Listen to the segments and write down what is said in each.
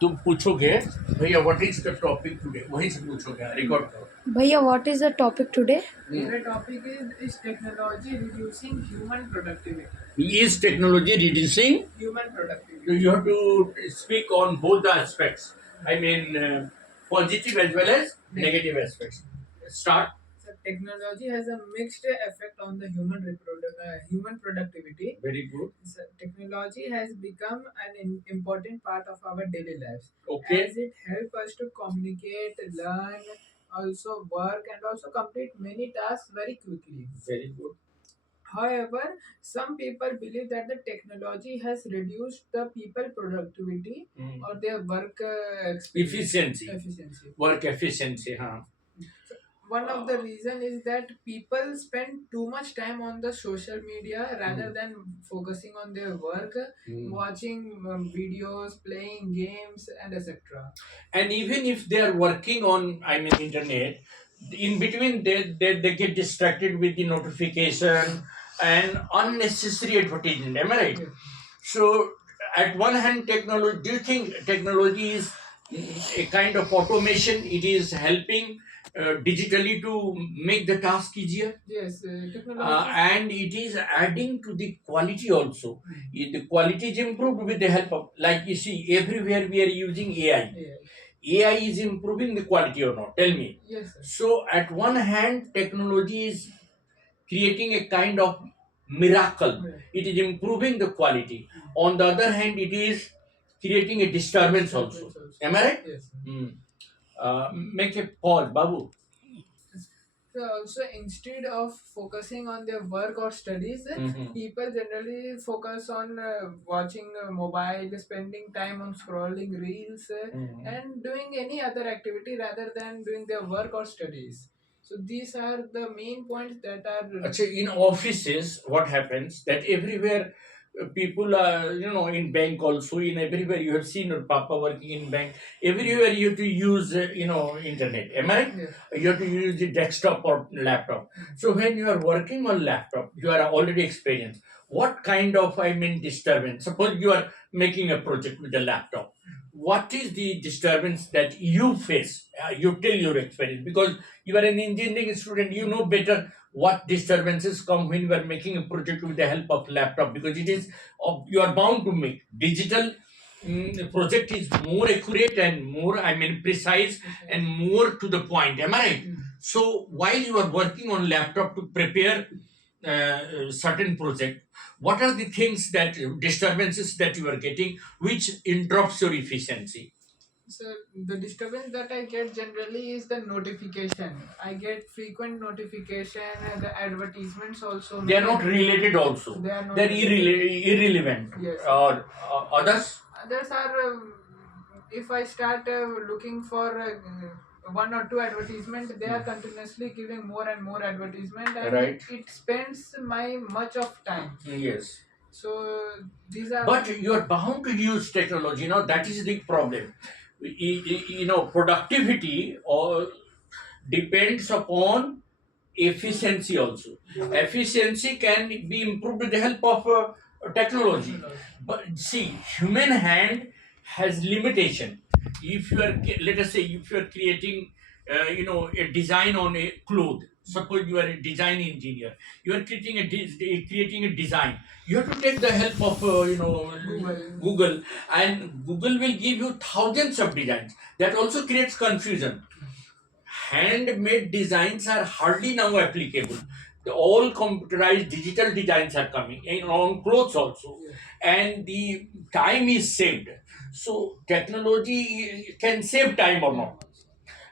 तुम पूछोगे भैया what is the topic today, वहीं से पूछोगे, रिकॉर्ड करो। Bhaiya, what is the topic today? The topic is technology reducing human productivity. Is technology reducing? Human productivity. So you have to speak on both the aspects. I mean, positive as well as negative aspects. Start. So technology has a mixed effect on the human productivity. Very good. So technology has become an important part of our daily lives. Okay. As it helps us to communicate, learn, also work, and also complete many tasks very quickly. Very good. However, some people believe that the technology has reduced the people productivity or their work efficiency. Work efficiency. Huh. So one of the reason is that people spend too much time on the social media rather than focusing on their work, watching videos, playing games, and etc. And even if they are working on, I mean, internet, in between they get distracted with the notification and unnecessary advertisement. Am I right? Yes. So, at one hand, technology. Do you think technology is a kind of automation? It is helping digitally to make the task easier, Yes, technology. and it is adding to the quality also. The quality is improved with the help of, like you see, everywhere we are using AI. AI is improving the quality or not? Tell me. Yes, sir. So, at one hand, technology is creating a kind of miracle. It is improving the quality. On the other hand, it is creating a disturbance also. Am I right? Yes. Make a pause, Babu. So also instead of focusing on their work or studies, people generally focus on watching mobile, spending time on scrolling reels, and doing any other activity rather than doing their work or studies. So these are the main points that are. Actually, in offices, what happens that everywhere people are, in bank also, in everywhere you have seen your papa working in bank. Everywhere you have to use, internet. Am I right? Yes. You have to use the desktop or laptop. So when you are working on laptop, you are already experienced. What kind of, I mean, disturbance? Suppose you are making a project with a laptop. What is the disturbance that you face? You tell your experience, because you are an engineering student. You know better what disturbances come when you are making a project with the help of laptop, because it is you are bound to make digital. Project is more accurate and more, I mean, precise and more to the point. Am I right? So while you are working on laptop to prepare certain project, what are the things that disturbances that you are getting which interrupts your efficiency? So the disturbance that I get generally is the notification. I get frequent notification. The advertisements also. They are not related also. They are not. They are irrelevant. Yes. Or others. Others are. If I start looking for one or two advertisement, they are continuously giving more and more advertisement, and Right. it spends my much of time. Yes. So these are. But you are bound to use technology. That is the problem. Productivity or depends upon efficiency also. Efficiency can be improved with the help of technology. But see, human hand has limitation. If you are, let us say, if you are creating, a design on a cloth. Suppose you are a design engineer. You are creating a design. You have to take the help of, Google, and Google will give you thousands of designs. That also creates confusion. Handmade designs are hardly now applicable. All computerized digital designs are coming in on clothes also, and the time is saved. So technology can save time or not,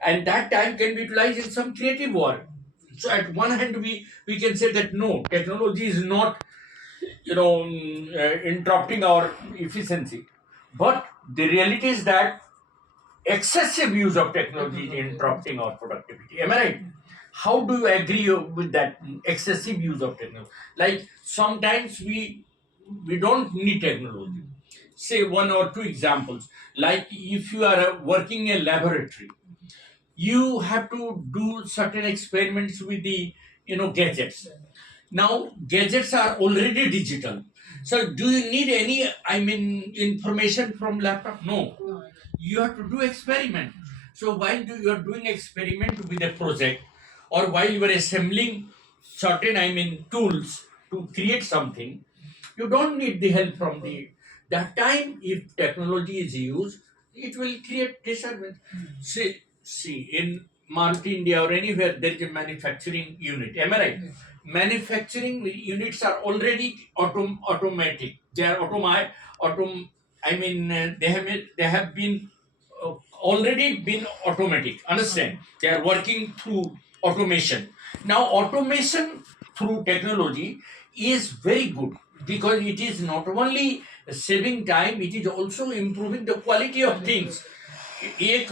and that time can be utilized in some creative work. So at one hand, we can say that no, technology is not, interrupting our efficiency, but the reality is that excessive use of technology is interrupting our productivity. Am I right? How do you agree with that excessive use of technology? Like sometimes we don't need technology. Say one or two examples. Like if you are working in a laboratory, you have to do certain experiments with the gadgets. Now gadgets are already digital. So do you need any, I mean, information from laptop? No. No, You have to do experiment. So while you are doing experiment with a project, or while you are assembling certain, I mean, tools to create something, you don't need the help from the that time. If technology is used, it will create disturbance. See, in Maruti India or anywhere, there is a manufacturing unit. Am I right? Yes. Manufacturing units are already automatic. They are I mean, they have been already been automatic. Understand? They are working through automation. Now, automation through technology is very good because it is not only saving time, it is also improving the quality of things. एक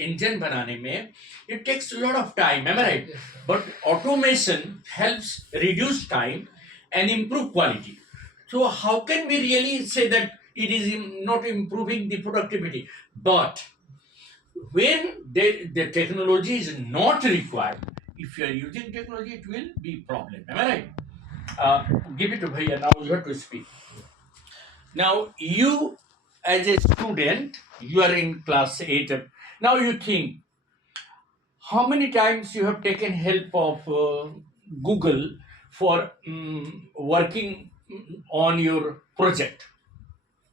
engine बनाने में it takes a lot of time, am I right? Yes. But automation helps reduce time and improve quality. So how can we really say that it is not improving the productivity? But when the technology is not required, if you are using technology, it will be problem. Am I right? Give it to Bhaiya. Now you have to speak. Now you, as a student, you are in class 8. Now you think, how many times you have taken help of Google for working on your project?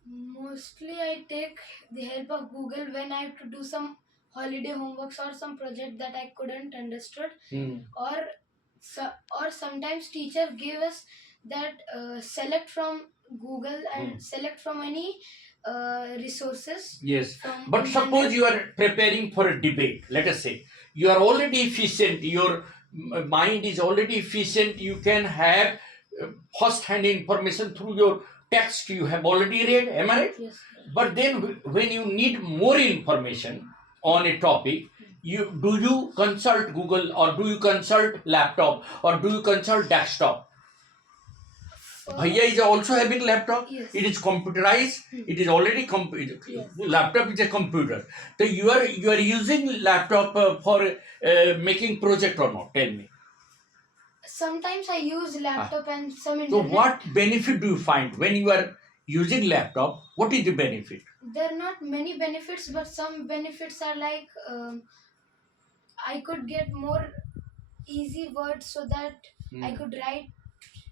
Mostly, I take the help of Google when I have to do some holiday homeworks or some project that I couldn't understood, or or sometimes teacher gave us that select from Google and select from any resources Yes, from but suppose internet. you are preparing for a debate. Let us say you are already efficient. Your mind is already efficient. You can have first-hand information through your text you have already read. Am I right? Yes. But then when you need more information on a topic, you consult Google, or do you consult laptop, or do you consult desktop? Bhaiya is also having laptop. Yes. It is computerized. It is already Yes. laptop is a computer. So you are using laptop for making project or not? Tell me. Sometimes I use laptop and some So internet. what benefit do you find when you are using laptop? What is the benefit? There are not many benefits, but some benefits are like I could get more easy words so that I could write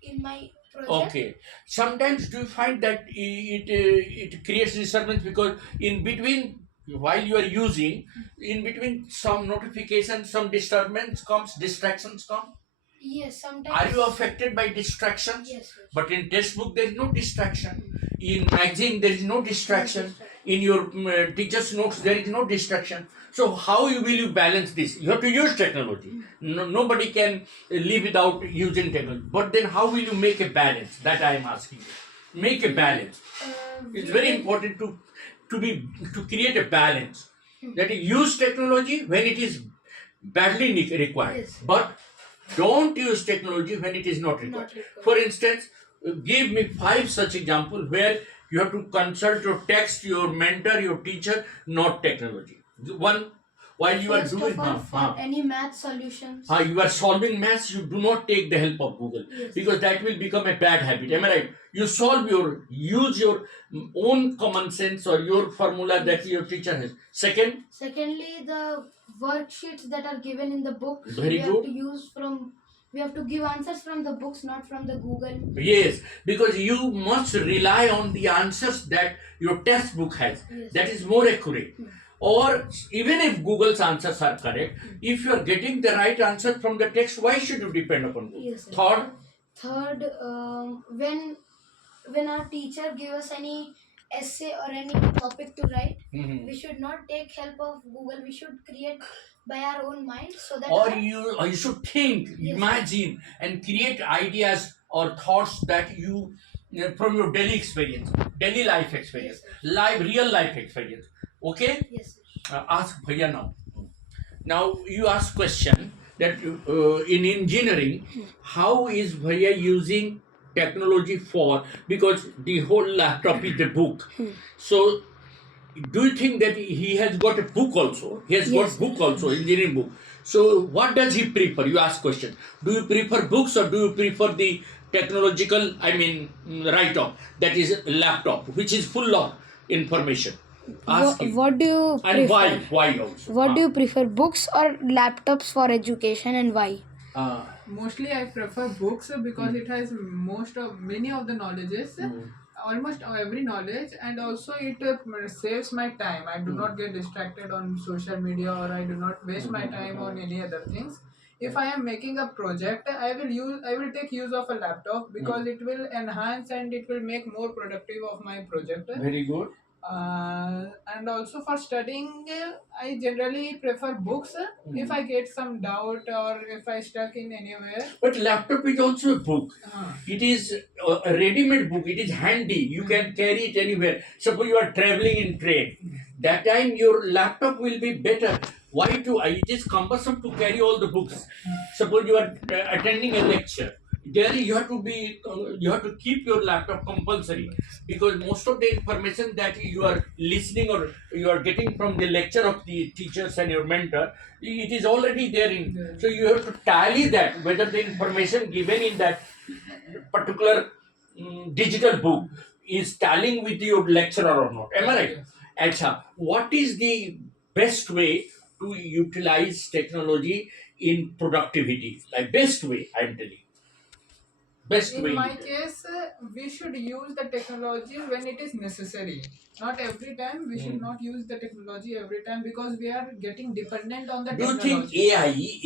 in my project. Okay. Sometimes do you find that it creates disturbance because in between, while you are using, in between some notifications, some distractions come. Yes, sometimes. Are you affected by distractions? Yes. But in textbook there is no distraction. In magazine there is no distraction. In your teacher's notes there is no distraction. So how will you balance this? You have to use technology. Nobody can live without using technology. But then how will you make a balance? That I am asking you. Make a balance. It's very important to create a balance. That is, use technology when it is badly required. Yes. But don't use technology when it is not required. Not required. For instance, give me 5 such examples where you have to consult your text, your mentor, your teacher, not technology. One, while you First are doing of all, for any math solutions. you are solving maths, you do not take the help of Google. Yes. Because that will become a bad habit. Am I right? You use your own common sense or your formula that your teacher has. Secondly, the worksheets that are given in the book, Very we good. have to use from. We have to give answers from the books, not from the Google. Yes, because you must rely on the answers that your textbook has. Yes. That is more accurate. Or even if Google's answers are correct, if you are getting the right answer from the text, why should you depend upon Google? Yes, sir. Third, when our teacher gave us any essay or any topic to write, we should not take help of Google. We should create by our own mind so that. or you should think, Yes. imagine, and create ideas or thoughts that you from your daily experience, daily life experience, real life experience. Okay? Yes, sir. Ask Bhaiya now. Now you ask question that in engineering, how is Bhaiya using technology for? Because the whole laptop is the book. So do you think that he has got a book also? He has Yes. got book also, engineering book. So what does he prefer? You ask question. Do you prefer books or do you prefer the technological, write-off, that is laptop, which is full of information. Ask him. What do you And prefer? why also? What do you prefer, books or laptops for education, and why? Mostly I prefer books because it has many of the knowledges, almost every knowledge, and also it saves my time. I do not get distracted on social media, or I do not waste my time on any other things. If I am making a project, I will take use of a laptop because it will enhance and it will make more productive of my project. Very good. And also for studying, I generally prefer books. If I get some doubt or if I stuck in anywhere. But laptop is also a book. uh, It is a ready-made book. It is handy. You can carry it anywhere. Suppose you are traveling in train. That time your laptop will be better. Why to? It is cumbersome to carry all the books. Suppose you are attending a lecture. There you have to keep your laptop compulsory, because most of the information that you are listening or you are getting from the lecture of the teachers and your mentor, it is already there in. So you have to tally that whether the information given in that particular digital book is tallying with your lecturer or not. Am I right? Acha, what is the best way to utilize technology in productivity? Like best way, I am telling. Best way. in my case, we should use the technology when it is necessary. Not every time. We should not use the technology every time because we are getting dependent on the Do you technology. think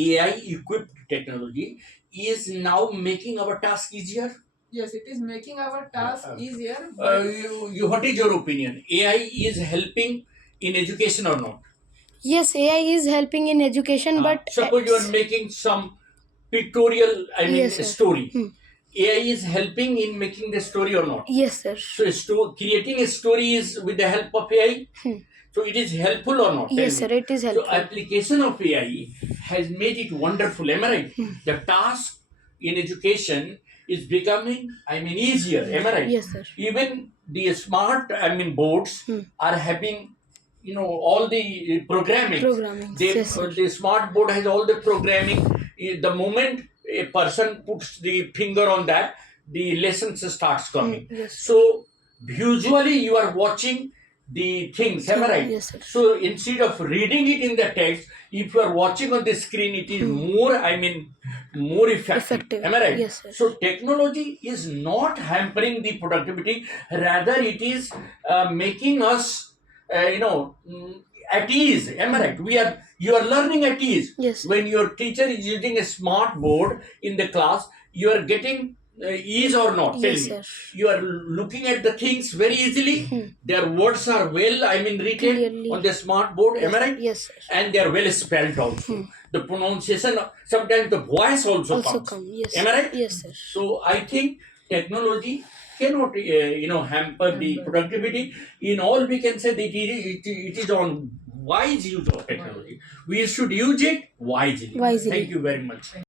AI equipped technology is now making our task easier? Yes, it is making our task easier. What is your opinion? AI is helping in education or not? Yes, AI is helping in education, but Suppose you are making some pictorial, Yes, sir. story. AI is helping in making the story or not? yes, sir. So creating a story is with the help of AI. So it is helpful or not? Tell Yes, me. sir. It is So helpful. application of AI has made it wonderful. Am I right? The task in education is becoming, easier. Am I right? Yes, sir. Even the smart, boards are having, all the programming. Yes, sir. The smart board has all the programming. The moment a person puts the finger on that, the lessons starts coming. Yes. So visually you are watching the things. Am I right? Yes, sir. So instead of reading it in the text, if you are watching on the screen, it is more effective. Am I right? Yes, sir. So technology is not hampering the productivity, rather it is making us, at ease. Am I right? You are learning at ease. Yes. When your teacher is using a smart board in the class, you are getting ease or not? Tell Yes, me. sir. You are looking at the things very easily. Their words are well, written Clearly. on the smart board. Am I right? Yes, sir. And they are well spelled also. The pronunciation, sometimes the voice also Also comes. come. Yes. Am I right? Yes, sir. So I think technology cannot, hamper the productivity. In all, we can say that it is on wise use of technology. We should use it wisely. Wisely. Thank you very much.